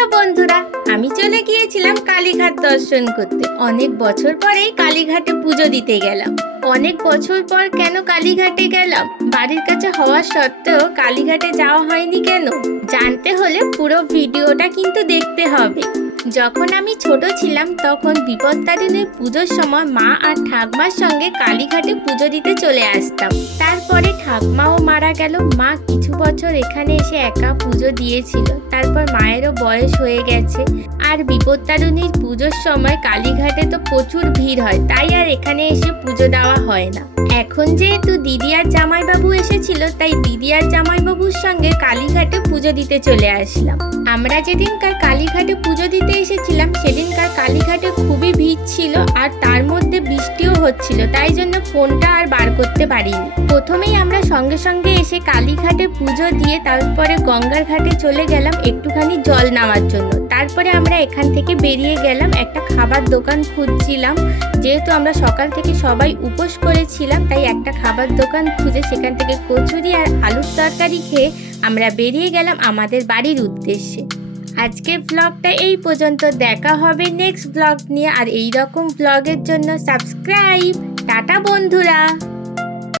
Hello বন্ধুরা, আমি চলে গিয়েছিলাম কালীঘাট দর্শন করতে। অনেক বছর পরেই কালীঘাটে পুজো দিতে গেলাম। অনেক বছর পর কেন কালীঘাটে গেলাম? বাড়ির কাছে হওয়া সত্ত্বেও কালীঘাটে যাওয়া হয়নি কেন? জানতে হলে পুরো ভিডিওটা কিন্তু দেখতে হবে। যখন আমি ছোট ছিলাম, তখন বিপত্তারিণীর পুজোর সময় মা আর ঠাকমার সঙ্গে কালীঘাটে পুজো দিতে চলে আসতাম। তারপরে ঠাকমাও মারা গেল। মা কিছু বছর এখানে এসে একা পুজো দিয়েছিল। তারপর মায়েরও বয়স হয়ে গেছে। আর বিপত্তারিণীর পুজোর সময় কালীঘাটে তো প্রচুর ভিড় হয়, তাই আর এখানে এসে পুজো দেওয়া হয় না। এখন যেহেতু দিদি আর জামাইবাবু এসেছিল, তাই দিদি আর জামাইবাবুর সঙ্গে কালীঘাটে পুজো দিতে চলে আসলাম। আমরা যেদিনকার কালীঘাটে পুজো দিতে এসেছিলাম, সেদিনকার কালীঘাটে খুবই ভিড় ছিল আর তার মধ্যে বৃষ্টিও হচ্ছিল, তাই জন্য ফোনটা আর বার করতে পারিনি। প্রথমেই আমরা সঙ্গে সঙ্গে এসে কালীঘাটে পুজো দিয়ে তারপরে গঙ্গার ঘাটে চলে গেলাম একটুখানি জল নেওয়ার জন্য। তারপরে আমরা এখান থেকে বেরিয়ে গেলাম, একটা খাবার দোকান খুঁজছিলাম। যেহেতু আমরা সকাল থেকে সবাই উপোস করেছিলাম, তাই একটা খাবার দোকান খুঁজে সেখান থেকে কচুরি আর আলুর তরকারি খেয়ে আমরা বেরিয়ে গেলাম আমাদের বাড়ির উদ্দেশ্যে। আজকে ব্লগটা এই পর্যন্ত, দেখা হবে নেক্সট ব্লগ নিয়ে। আর এই রকম ব্লগের জন্য সাবস্ক্রাইব টাটা বন্ধুরা!